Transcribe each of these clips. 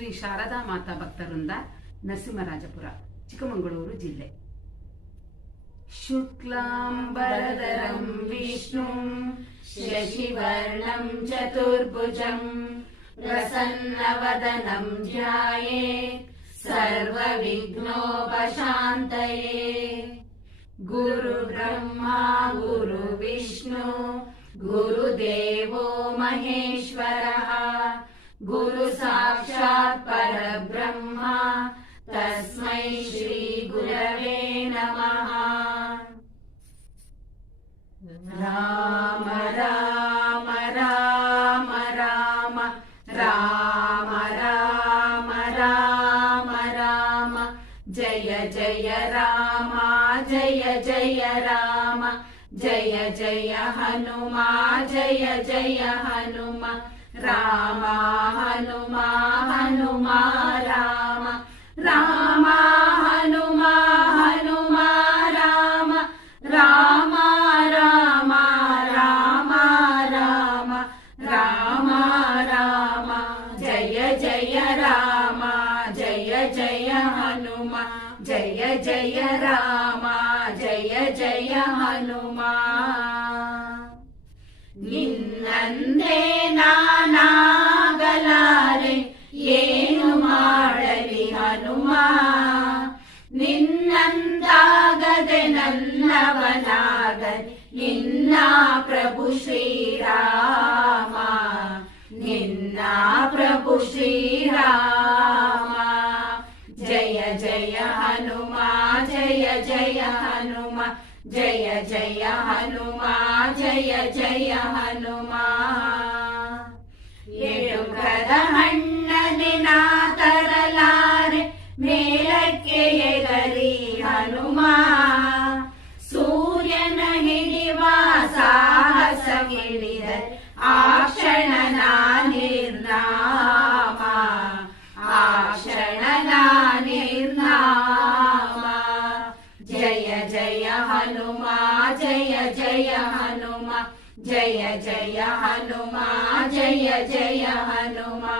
ಶ್ರೀ ಶಾರದಾ ಮಾತಾ ಭಕ್ತವೃಂದ ನರಸಿಂಹರಾಜಪುರ ಚಿಕ್ಕಮಗಳೂರು ಜಿಲ್ಲೆ शुक्लाम्बरधरं विष्णुं शशिवर्णं चतुर्भुजं प्रसन्नवदनं ध्याये सर्वविघ्नोपशान्तये गुरुब्रह्मा गुरुविष्णु गुरुदेवो महेश्वरः गुरु రామ రామ రామ రామ. రామ రామ రామ రామ. జయ జయ రామ జయ జయ రామ. జయ జయ హనుమా జయ జయ హనుమ. రామ హనుమా హనుమా రామ. ರಾಮ, ಜಯ ಜಯ ಹನುಮ, ಜಯ ಜಯ ರಾಮ, ಜಯ ಜಯ ಹನುಮ. ನಿನ್ನಂದೇ ನಾನಾಗಲಾರೆ, ಏನು ಮಾಡಲಿ ಹನುಮ? ನಿನ್ನಂದಾಗದೆ ನನ್ನವನಾಗದೆ ನಿನ್ನ ಪ್ರಭು ಶ್ರೀರಾಮ. श्रीराम जय जय हनुमा जय जय हनुमा जय जय हनुमा जय जय हनुमा हनुमा जय जय हनुमा जय जय हनुमा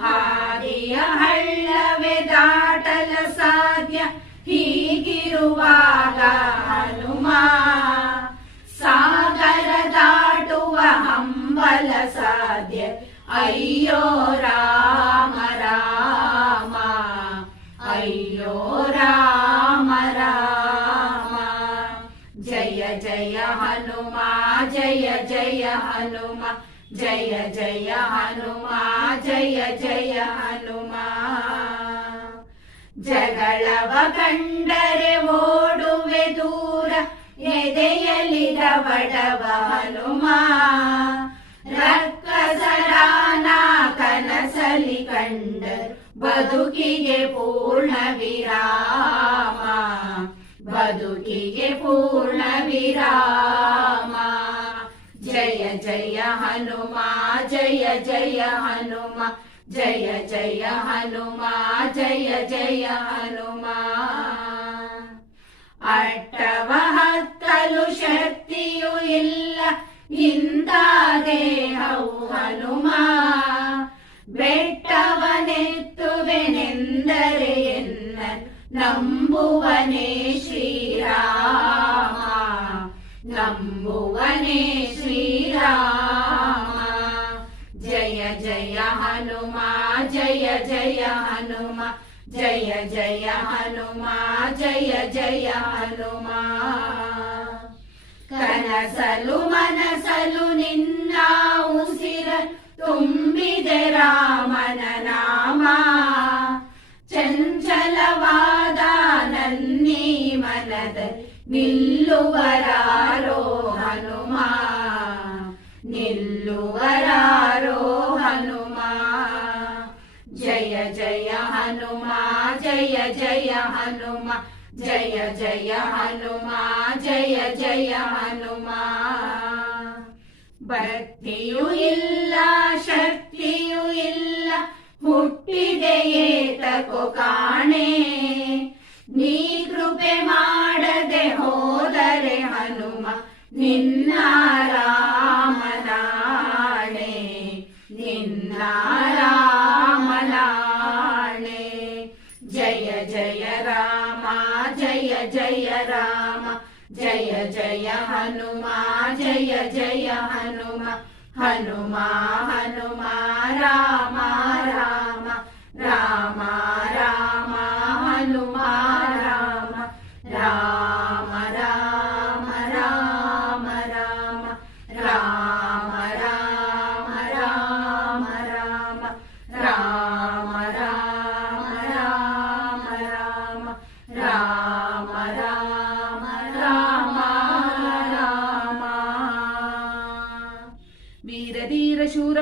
हारिय हल्लवे दाटल साध्य ಹೀಗಿರುವಾಗ ಹನುಮ ಸಾಗರ ದಾಟುವ ಹಂಬಲ ಸಾಧ್ಯ ಅಯ್ಯೋರ ಜಯ ಹನುಮ, ಜಯ ಜಯ ಹನುಮ, ಜಯ ಜಯ ಹನುಮ, ಜಯ ಜಯ ಹನುಮ. ಜಗಳವ ಕಂಡರೆ ಓಡುವೆ ದೂರ ಎದೆಯಲ್ಲಿದ ಬಡವ ಹನುಮ. ರಕ್ಕಸರಾನ ಕನಸಲಿ ಕಂಡರು, ಬದುಕಿಗೆ ಪೂರ್ಣ ವಿರಾಮ. ಬದುಕಿಗೆ ಪೂರ್ಣ ವಿರಾಮ. ಜಯ ಜಯ ಹನುಮ, ಜಯ ಜಯ ಹನುಮ. ಜಯ ಜಯ ಹನುಮ, ಜಯ ಜಯ ಹನುಮ. ಅಟ್ಟವ ಹತ್ತಲು ಶಕ್ತಿಯೂ ಇಲ್ಲ ಇಂದ ದೇಹವು ಹನುಮ. ಬೆಟ್ಟವನೆತ್ತುವೆನೆಂದರೆ नम्बुवने श्रीरामा नम्बुवने श्रीराम जय जय हनुमा जय जय हनुमा जय जय हनुमा जय जय हनुमा ಕನಸಲು ಮನಸಲು ನಿನ್ನ ಉಸಿರ ತುಂಬಿದೆ ರಾಮನ ನಾಮ ಚಂಚಲವಾದ ನನ್ನೀ ಮನದ ನಿಲ್ಲುವರಾರೋ ಹನುಮ ನಿಲ್ಲುವರಾರೋ ಹನುಮ ಜಯ ಜಯ ಹನುಮ ಜಯ ಜಯ ಹನುಮ ಜಯ ಜಯ ಹನುಮ ಜಯ ಜಯ ಹನುಮ ಭಕ್ತಿಯೂ ಇಲ್ಲ ನಿನ್ನಾರಾಮನಾಣೆ ನಿನ್ನಾರಾಮನಾಣೆ ಜಯ ಜಯ ರಾಮ ಜಯ ಜಯ ರಾಮ ಜಯ ಜಯ ಹನುಮ ಜಯ ಜಯ ಹನುಮ ಹನುಮ ಹನುಮ ರಾಮ ರಾಮ ರಾಮ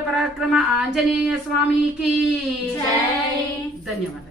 पराक्रम आंजनेय स्वामी की। धन्यवाद।